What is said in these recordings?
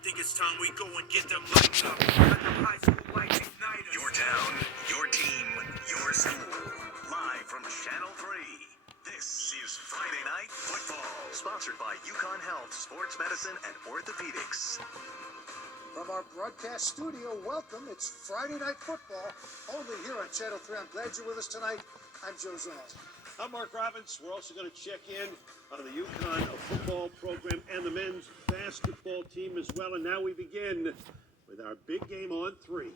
think it's time we go and get them lights up? Let them high school lights ignite us. Your town, your team, your school. Live from Channel 3. This is Friday Night Football. Sponsored by UConn Health, Sports Medicine, and Orthopedics. From our broadcast studio, welcome. It's Friday Night Football, only here on Channel 3. I'm glad you're with us tonight. I'm Joe Zone. I'm Mark Robbins. We're also going to check in on the UConn football program and the men's basketball team as well. And now we begin with our big game on 3.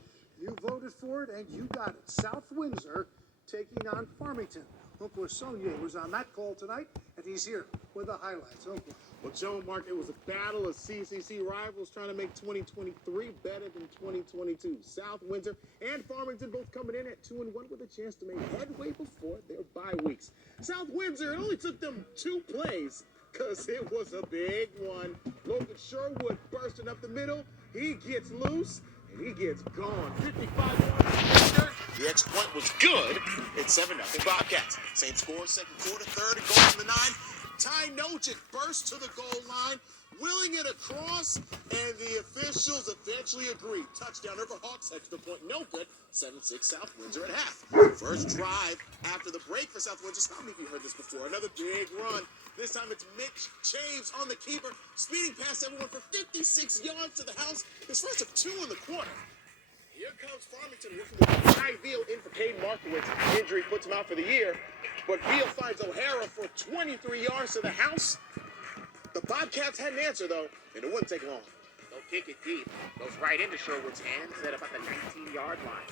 You voted for it, and you got it. South Windsor taking on Farmington. Uncle Sonye was on that call tonight, and he's here with the highlights. Uncle. Well, Joe and Mark, it was a battle of CCC rivals trying to make 2023 better than 2022. South Windsor and Farmington both coming in at 2-1 with a chance to make headway before their bye weeks. South Windsor, it only took them 2 plays because it was a big one. Logan Sherwood bursting up the middle. He gets loose, and he gets gone. 55 yards. The extra point was good. It's 7-0 Bobcats. Same score, second quarter, third, and goal from the 9. Ty Nojic burst to the goal line, willing it across, and the officials eventually agreed. Touchdown, Riverhawks, extra point, no good. 7-6 South Windsor at half. First drive after the break for South Windsor. How many of you heard this before? Another big run. This time it's Mitch Chaves on the keeper, speeding past everyone for 56 yards to the house. His first of 2 in the quarter. Here comes Farmington working with Ty Veal in for Cade Markowitz. Injury puts him out for the year. But Veal finds O'Hara for 23 yards to the house. The Bobcats had an answer, though, and it wouldn't take long. They'll kick it deep. Goes right into Sherwood's hands at about the 19-yard line.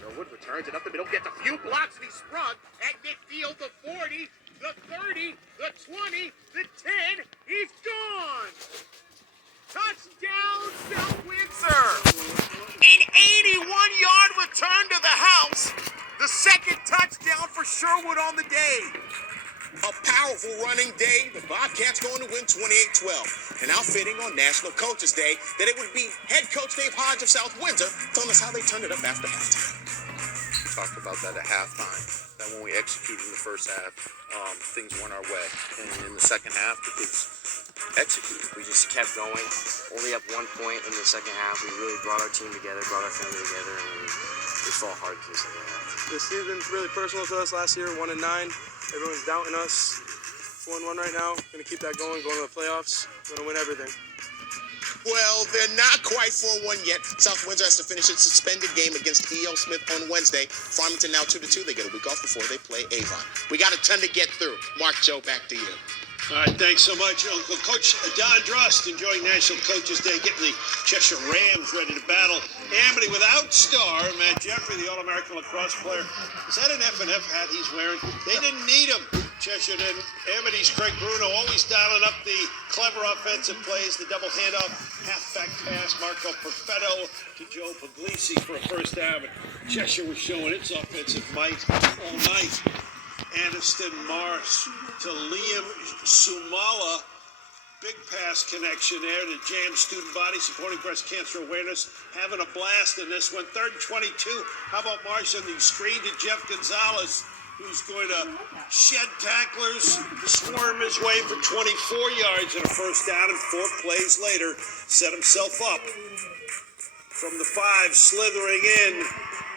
Sherwood returns it up the middle, gets a few blocks, and he's sprung at midfield. The 40, the 30, the 20, the 10. He's gone! Touchdown, South Windsor! An 81-yard return to the house. The second touchdown for Sherwood on the day. A powerful running day. The Bobcats going to win 28-12. And now fitting on National Coaches Day that it would be head coach Dave Hodge of South Windsor telling us how they turned it up after halftime. Talked about that at halftime. That when we executed in the first half, things went our way. And in the second half, the kids executed. We just kept going. Only up 1 point in the second half. We really brought our team together, brought our family together, and we fought hard to the second half. This season's really personal to us. Last year, 1-9. Everyone's doubting us. 1-1 right now. Gonna keep that going to the playoffs. Gonna win everything. Well, they're not quite 4-1 yet. South Windsor has to finish its suspended game against E.L. Smith on Wednesday. Farmington now 2-2. They get a week off before they play Avon. We got a ton to get through. Mark, Joe, back to you. All right, thanks so much, Uncle Coach Don Drust, enjoying National Coaches Day, getting the Cheshire Rams ready to battle Amity without star Matt Jeffrey, the All-American lacrosse player. Is that an F&F hat he's wearing? They didn't need him. Cheshire didn't. Amity's Craig Bruno always dialing up the clever offensive plays, the double handoff, halfback pass, Marco Perfetto to Joe Puglisi for a first down. Cheshire was showing its offensive might all night. Aniston Marsh to Liam Sumala. Big pass connection there to Jam Student Body supporting breast cancer awareness. Having a blast in this one. 3rd and 22. How about Marsh on the screen to Jeff Gonzalez, who's going to shed tacklers, swarm his way for 24 yards and a first down, and 4 plays later set himself up. From the 5, slithering in,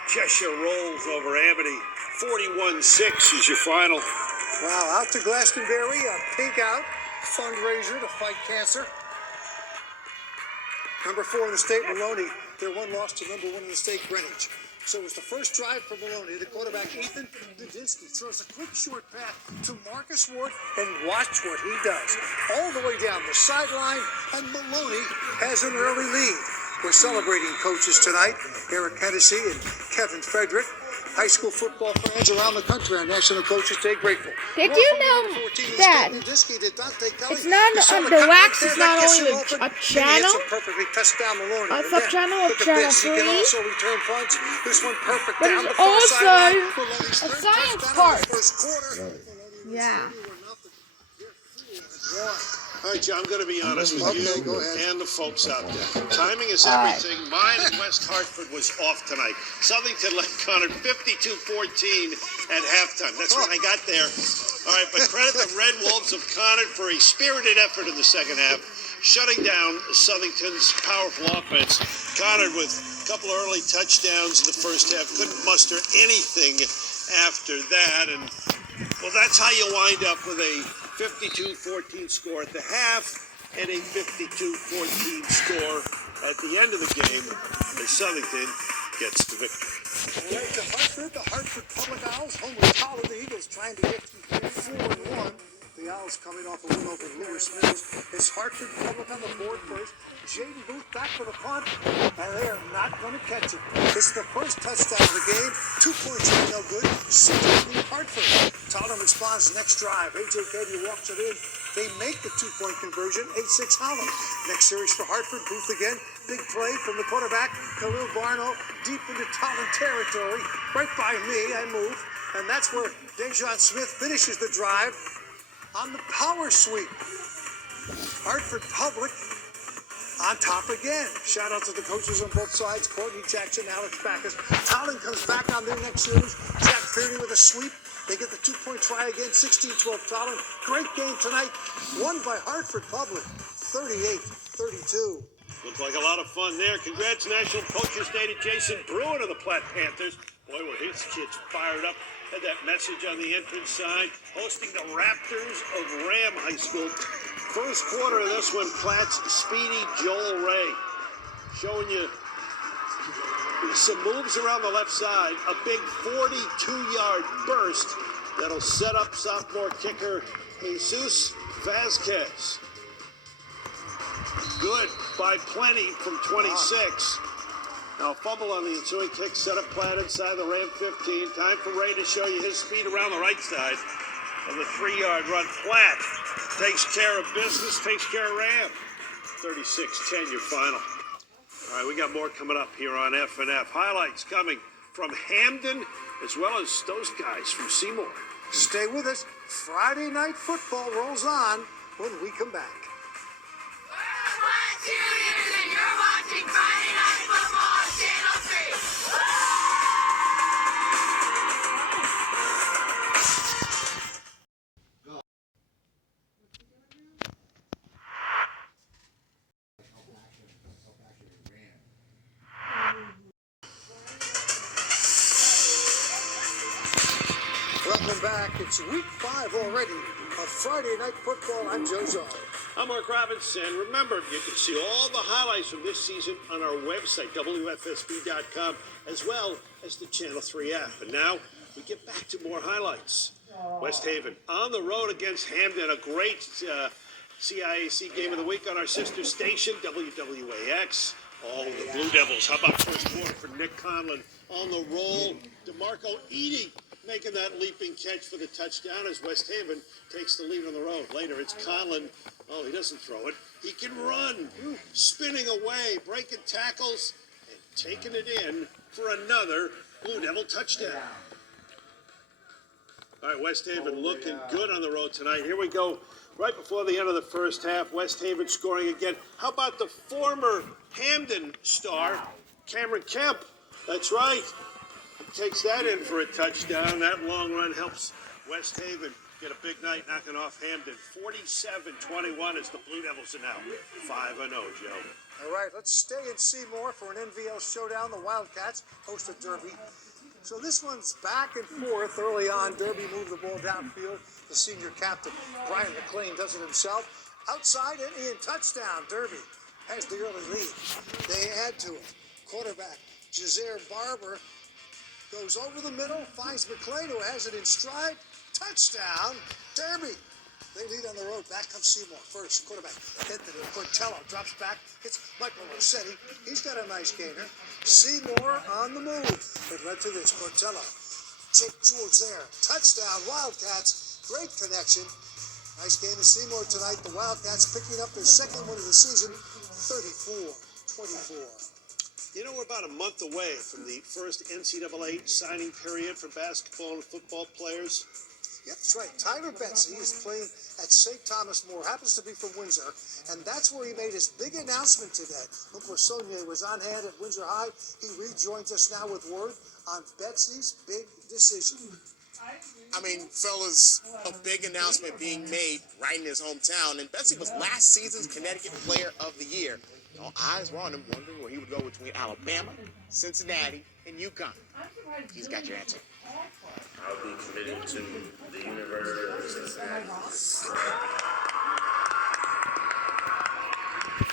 Cheshire rolls over Amity. 41-6 is your final. Wow, out to Glastonbury, a Pink Out fundraiser to fight cancer. Number 4 in the state, Maloney. Their one loss to number 1 in the state, Greenwich. So it was the first drive for Maloney. The quarterback, Ethan Dudinsky, throws a quick short pass to Marcus Ward, and watch what he does. All the way down the sideline, and Maloney has an early lead. We're celebrating coaches tonight, Eric Hennessy and Kevin Frederick. High school football fans around the country on National Coaches Day grateful. Did you know that it's not on the wax is not only a channel, a sub-channel of Channel 3, but it's also a science part. Yeah. All right, John, I'm going to be honest with you and the folks out there. Timing is everything. Mine in West Hartford was off tonight. Southington led Conard 52-14 at halftime. That's when I got there. All right, but credit the Red Wolves of Conard for a spirited effort in the second half. shutting down Southington's powerful offense. Countered with a couple of early touchdowns in the first half. Couldn't muster anything after that. And, well, that's how you wind up with a 52-14 score at the half and a 52-14 score at the end of the game as Southington gets the victory. All right, the Hartford Public Owls, home with Colin, the Eagles trying to get to 4-1. The Owls coming off a win over Lewis Mills. It's Hartford Public on the board first. Jaden Booth back for the punt, and they're not going to catch it. It's the first touchdown of the game. 2 points ain't no good. 16 Hartford. Tottenham responds next drive. A.J. Katie walks it in. They make the 2-point conversion. 8-6 Holland. Next series for Hartford. Booth again. Big play from the quarterback, Khalil Barno, deep into Tottenham territory. Right by me, I move. And that's where Dejon Smith finishes the drive on the power sweep. Hartford Public on top again. Shout out to the coaches on both sides, Courtney Jackson, Alex Backus. Tolland comes back on their next series. Jack Fearney with a sweep. They get the 2-point try again, 16-12 Tolland. Great game tonight, won by Hartford Public, 38-32. Looks like a lot of fun there. Congrats, National Coaches Day to Jason Bruin of the Platte Panthers. Boy, were his kids fired up. Had that message on the entrance sign. Hosting the Raptors of Ram High School. First quarter of this one, Platte's Speedy Joel Ray. Showing you some moves around the left side. A big 42-yard burst that'll set up sophomore kicker Jesus Vasquez. Good by plenty from 26. Now a fumble on the ensuing kick, set up Platte inside the Ram 15. Time for Ray to show you his speed around the right side of the 3-yard run. Platte takes care of business, takes care of Ram. 36-10 your final. All right, we got more coming up here on F&F. Highlights coming from Hamden as well as those guys from Seymour. Stay with us. Friday Night Football rolls on when we come back. And you're watching Friday Night Football on Channel 3. Welcome back. It's week 5 already of Friday Night Football. I'm Joe Zar. I'm Mark Robinson. Remember, you can see all the highlights from this season on our website, WFSB.com, as well as the Channel 3 app. And now we get back to more highlights. West Haven on the road against Hamden, a great CIAC game of the week on our sister station, WWAX. All the Blue Devils. How about first quarter for Nick Conlon on the roll? DeMarco Eady making that leaping catch for the touchdown as West Haven takes the lead on the road. Later, it's Conlon. Oh, he doesn't throw it. He can run, spinning away, breaking tackles, and taking it in for another Blue Devil touchdown. All right, West Haven looking good on the road tonight. Here we go. Right before the end of the first half, West Haven scoring again. How about the former Hamden star, Cameron Kemp? That's right. Takes that in for a touchdown. That long run helps West Haven get a big night knocking off Hamden. 47-21 as the Blue Devils are now 5-0, Joe. All right, let's stay in Seymour for an NVL showdown. The Wildcats host a Derby. So this one's back and forth early on. Derby moved the ball downfield. The senior captain, Brian McLean, does it himself. Outside and in, touchdown. Derby has the early lead. They add to it. Quarterback, Jazair Barber, goes over the middle, finds McLean, who has it in stride. Touchdown, Derby. They lead on the road. Back comes Seymour. First, quarterback, Anthony Cortello drops back. It's Michael Rossetti. He's got a nice gainer. Seymour on the move. It led to this. Cortello. Chip George there. Touchdown, Wildcats. Great connection. Nice game in Seymour tonight. The Wildcats picking up their second win of the season, 34-24. You know, we're about a month away from the first NCAA signing period for basketball and football players. Yep, that's right. Tyler Betsy is playing at St. Thomas More, happens to be from Windsor, and that's where he made his big announcement today. Look where Sonia was on hand at Windsor High. He rejoins us now with word on Betsy's big decision. I mean, fellas, a big announcement being made right in his hometown. And Betsy was last season's Connecticut Player of the Year. All eyes were on him, wondering where he would go between Alabama, Cincinnati, and UConn. He's got your answer. I'll be committed to the University of Cincinnati.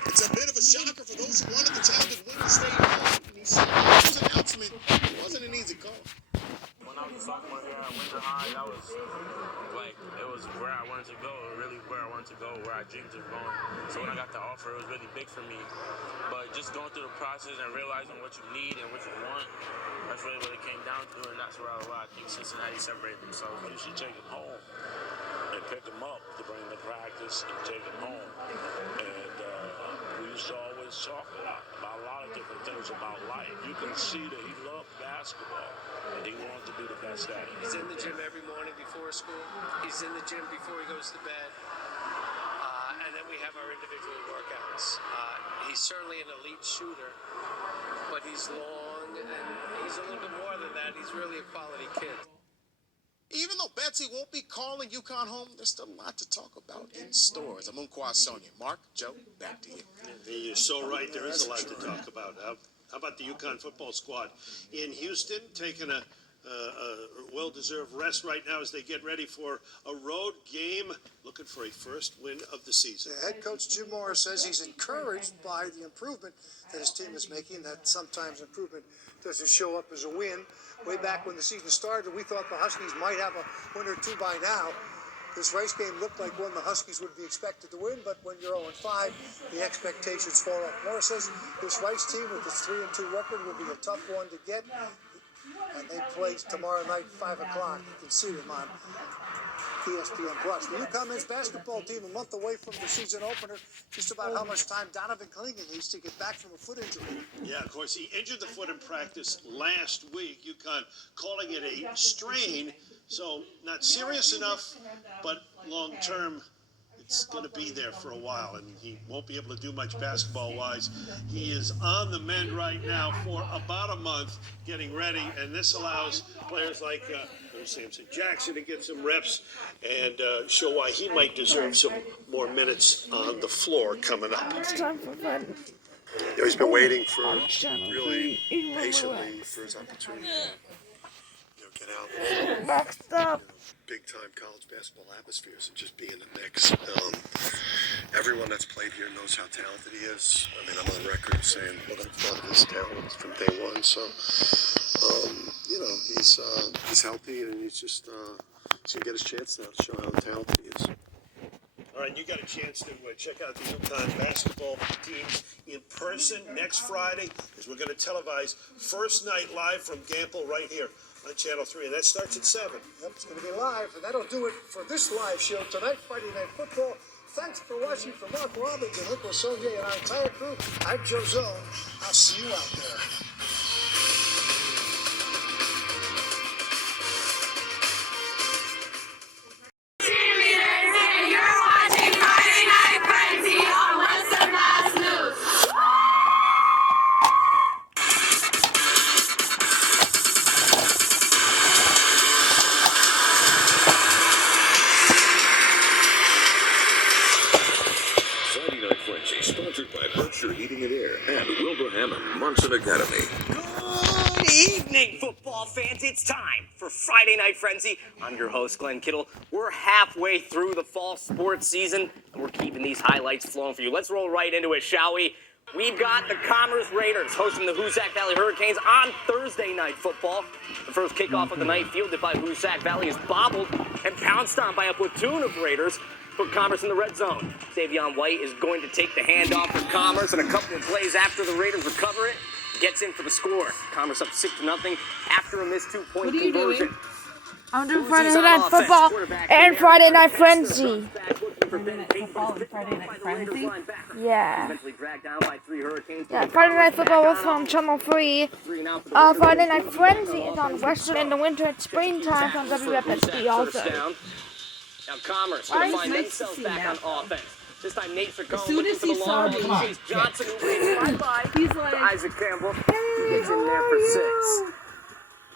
It's a bit of a shocker for those who wanted the town to win the state. And he said his announcement wasn't an easy call. When I was a sophomore here at Winter High, that was like, it was where I wanted to go, really where I wanted to go, where I dreamed of going. So when I got the offer, it was really big for me. But just going through the process and realizing what you need and what you want, that's really what it came down to, and that's where I think Cincinnati separated themselves. You should take him home and pick him up to bring him to practice and take him home. And we used to always talk about a lot of different things about life. You can see that he loved basketball and he wanted to be the best at it. He's in the gym every morning before school. He's in the gym before he goes to bed. And then we have our individual workouts. He's certainly an elite shooter, but he's long and he's a little bit more than that. He's really a quality kid. Even though Betsy won't be calling UConn home, there's still a lot to talk about in stores. I'm Unqua Sonia. Mark, Joe, back to you. You're so right. There is a lot to talk about. How about the UConn football squad in Houston taking a well-deserved rest right now as they get ready for a road game, looking for a first win of the season. The head coach Jim Morris says he's encouraged by the improvement that his team is making, that sometimes improvement doesn't show up as a win. Way back when the season started, we thought the Huskies might have a win or two by now. This Rice game looked like one the Huskies would be expected to win, but when you're 0-5, the expectations fall off. Morris says this Rice team with its 3-2 record will be a tough one to get, and they play tomorrow night, 5 o'clock. You can see them on ESPN Plus. The UConn men's basketball team a month away from the season opener. Just about how much time Donovan Clingan needs to get back from a foot injury. Yeah, of course, he injured the foot in practice last week. UConn calling it a strain, so not serious enough, but long-term, it's going to be there for a while, and he won't be able to do much basketball-wise. He is on the mend right now for about a month, getting ready, and this allows players like Samson Jackson to get some reps and show why he might deserve some more minutes on the floor coming up. It's time for fun. He's been waiting for really patiently for his opportunity. Get out. Boxed up. Big time college basketball atmospheres and just be in the mix. Everyone that's played here knows how talented he is. I mean, I'm on record saying what I thought of his talent from day one. So, he's healthy and he's just gonna get his chance now to show how talented he is. All right, you got a chance to check out the UConn basketball team in person next Friday, as we're going to televise First Night live from Gamble right here on Channel 3, and that starts at 7. Yep, it's going to be live, and that'll do it for this live show tonight, Friday Night Football. Thanks for watching. For Mark Robbins and Nicholas Sonia and our entire crew, I'm Joe Zone. I'll see you out there. Munson Academy. Good evening, football fans. It's time for Friday Night Frenzy. I'm your host, Glenn Kittle. We're halfway through the fall sports season, and we're keeping these highlights flowing for you. Let's roll right into it, shall we? We've got the Commerce Raiders hosting the Hoosac Valley Hurricanes on Thursday Night Football. The first kickoff of the night, fielded by Hoosac Valley, is bobbled and pounced on by a platoon of Raiders. Put Commerce in the red zone. Davion White is going to take the handoff for Commerce, and a couple of plays after the Raiders recover it, gets in for the score. Commerce up 6-0 after a missed 2-point conversion. Doing? I'm doing Friday Night Football and Friday Night Frenzy. Friday Night Frenzy? Yeah. Yeah, Friday Night Football was on Channel 3. Friday Night Frenzy is on Western in the winter and springtime on WFSD also. Now Commerce going to find themselves back on offense. This time Nate Ficone as soon as he saw the puck, Johnson who waits right by he's like, Isaac Campbell. He gets in there for 6.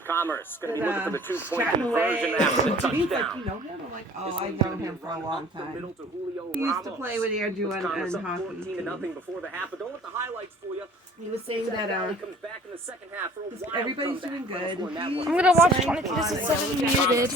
Commerce going to be looking for the two-point chatting conversion away. after the And he's like, touchdown. you know him? I'm like, oh, This I one's know gonna be him for a run long up the time. middle to Julio He used to Ramos. play with Andrew Puts and Commerce up hockey. 14-0 before the half, but don't let the highlights fool you. He was saying that comes back in the second half for a wild everybody's comeback. doing good. I'm gonna watch 23-7 muted.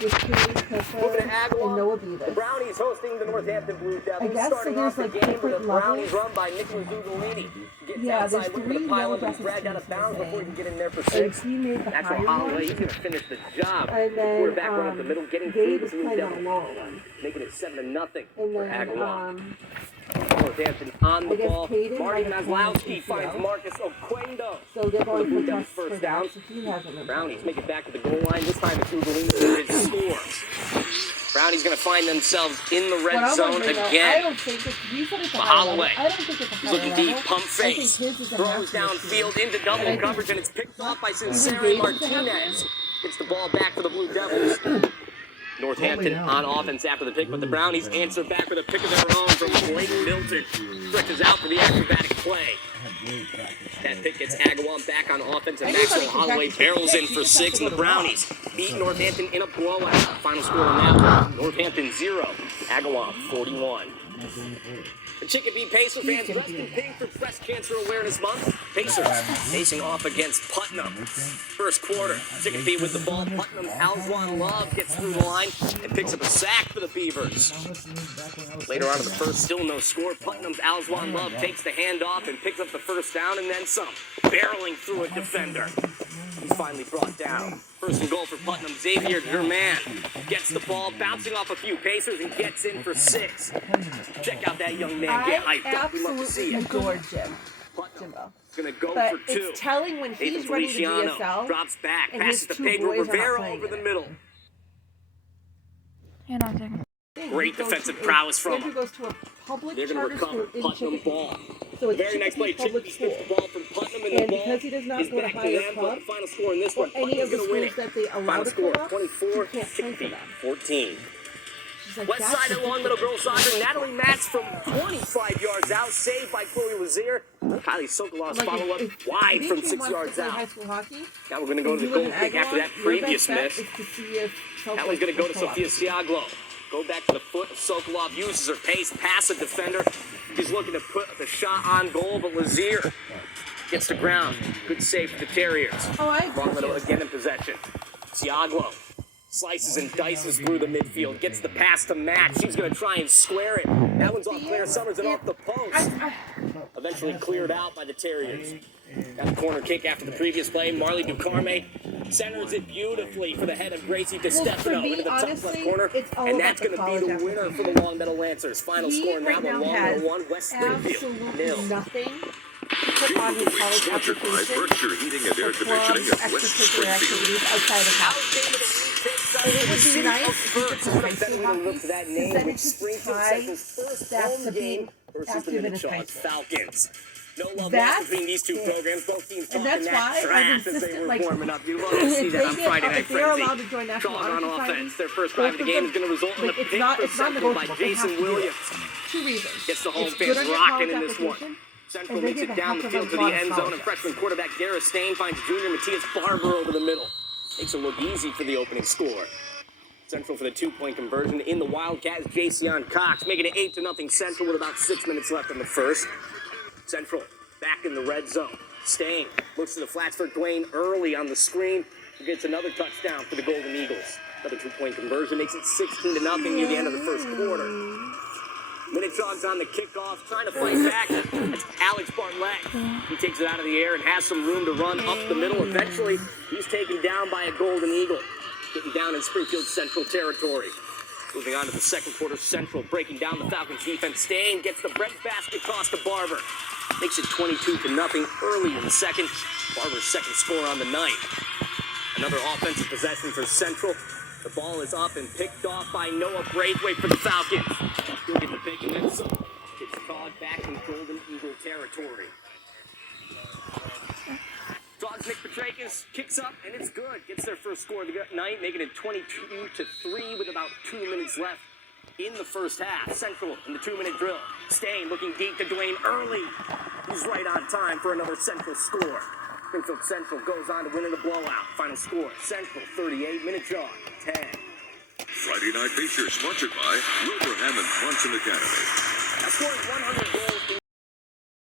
Moving to Agawam, and Noah the Beavis. Brownies hosting the Northampton Blue Devils. I guess Starting so off the there's, like, game with the different Brownies levels. run by Nicholas Ugolini. Gets Yeah, there's outside, looking three to pile level up and dragged out of bounds dresses before he can get in there for And 6. he made the Maxwell higher Holloway, one. he's going to finish the job. And then, Quarterback run up the middle, getting through Gabe the is Blue playing on a Devils, lower one. making it 7-0 And for then, Agawam. Northampton on the I guess ball. Caden Marty might have Maslowski played finds PCL. Marcus Oquendo. So they're for the going Blue for Devils tests for first that, down. so he hasn't been Brownies make it back to the goal line. This time it's Ugolini for his score. Brownies going to find themselves in the red But I'm zone wondering, though, I again. don't think it's, you said it's a higher Holloway. level. I don't think it's a He's higher looking level. deep, pump I think face, his is a throws half downfield into And I double think coverage, and it's picked off by Sincere Gabe is a Martinez. Gets the ball back for the Blue Devils. Northampton on offense after the pick, but the Brownies answer back with a pick of their own from Blake Milton. Stretches out for the acrobatic play. That pick gets Agawam back on offense, and Maxwell Holloway barrels in for 6, and the Brownies beat Northampton in a blowout. Final score on that one, Northampton 0, Agawam 41. The Chicopee Pacer fans dressed in pink for Breast Cancer Awareness Month. Pacers facing off against Putnam. First quarter, Chicopee with the ball. Putnam's Alzwan Love gets through the line and picks up a sack for the Beavers. Later on in the first, still no score. Putnam's Alzwan Love takes the handoff and picks up the first down and then some, barreling through a defender. He's finally brought down. First and goal for Putnam. Xavier Germain gets the ball, bouncing off a few Pacers and gets in for 6. Check out that young man get hyped up. We love to see it. Adore Jim. Jimbo. Gonna go But for 2. it's telling when he's Nathan running the Feliciano DSL drops back, and passes his to two Pedro boys are not Rivera playing over the in it. middle. Hang on a second. Great defensive prowess from Andrew him. goes to a public They're gonna charter recover school in Putnam Chicopee. ball. So it's Very nice play. Chicopee Public Chicopee School. gets the ball from Putnam, and the And ball because he does not is go to back to higher them. club, The final score in this or one, any Putnam's of the gonna win schools it. that they allow Final to score, play off, 24, you can't play for Chicopee, them. 14. She's like, West that's side of Long Meadow Girls Soccer, Natalie Matz from 25 yards out, saved by Chloe Lazier. Kylie Sokolov's Like, follow-up if wide from Dimitri 6 wants yards to play out. high school hockey, Now we're going to go to the you live goal in kick after Agawam, that your previous best bet miss. is to see if That one's going to go to will pull up. Sophia Siaglo. Go back to the foot. Sokolov uses her pace, pass a defender. He's looking to put the shot on goal, but Lazier gets to ground. Good save for the Terriers. Oh, I agree. Long Meadow again in possession. Siaglo slices and dices through the midfield, gets the pass to Matt. She's going to try and square it. That one's off Claire Summers and off the post. Eventually cleared out by the Terriers. Got a corner kick after the previous play. Marley Ducarme centers it beautifully for the head of Gracie DeStefano into the top left corner. And that's going to be the winner for the Long Meadow Lancers. Final score in that one, Long Meadow 1, West Springfield 0. Nothing to put on his college Sponsored by application Berkshire Heating and Air for Conditioning clubs, of West extracurricular Springfield. activities outside of hockey. It would be nice if it's a high school hockey, because then it just ties that to being active in his high school. Falcons. No love That's lost between these two it. programs. Both teams And talking that's that why I've trash as they insisted, were like, warming up. You love to see if that on they Friday get, Night if they're Frenzy. allowed to join National Draws Honor on Society, offense. Their first drive of the game is going to result in a like, pick it's for not Central by negotiable. They have Jason to do it. Williams. 2 reasons. Gets the home It's good fans on your rocking college in this one. application, Central and they makes give it a down heck the of field a to the lot of end zone, and scholarships. freshman quarterback Dara Stain finds junior Matthias Barber over the middle. Makes it look easy for the opening score. Central for the 2-point conversion in the Wildcats. Jason Cox making it 8-0 Central with about 6 minutes left in the first. Central back in the red zone. Stain looks to the flats for Dwayne early on the screen. Who gets another touchdown for the Golden Eagles. Another 2-point conversion makes it 16-0 near the end of the first quarter. Minute jogs on the kickoff, trying to fight back. That's Alex Bartlett. He takes it out of the air and has some room to run up the middle. Eventually, he's taken down by a Golden Eagle. Getting down in Springfield Central territory. Moving on to the second quarter, Central breaking down the Falcons defense. Stain gets the breadbasket toss to Barber. Makes it 22-0 early in the second. Barber's second score on the night. Another offensive possession for Central. The ball is up and picked off by Noah Braithwaite for the Falcons. He'll get the pick and then some. It's called back in Golden Eagle territory. Dogs Nick Petrakis kicks up and it's good. Gets their first score of the night, making it 22-3 with about 2 minutes left in the first half. Central in the 2-minute drill. Stain looking deep to Dwayne early. He's right on time for another Central score. Springfield Central goes on to win in the blowout. Final score, Central 38, Minichog 10. Friday Night Feature sponsored by Wilbraham and Munson Academy. Now scoring 100 goals in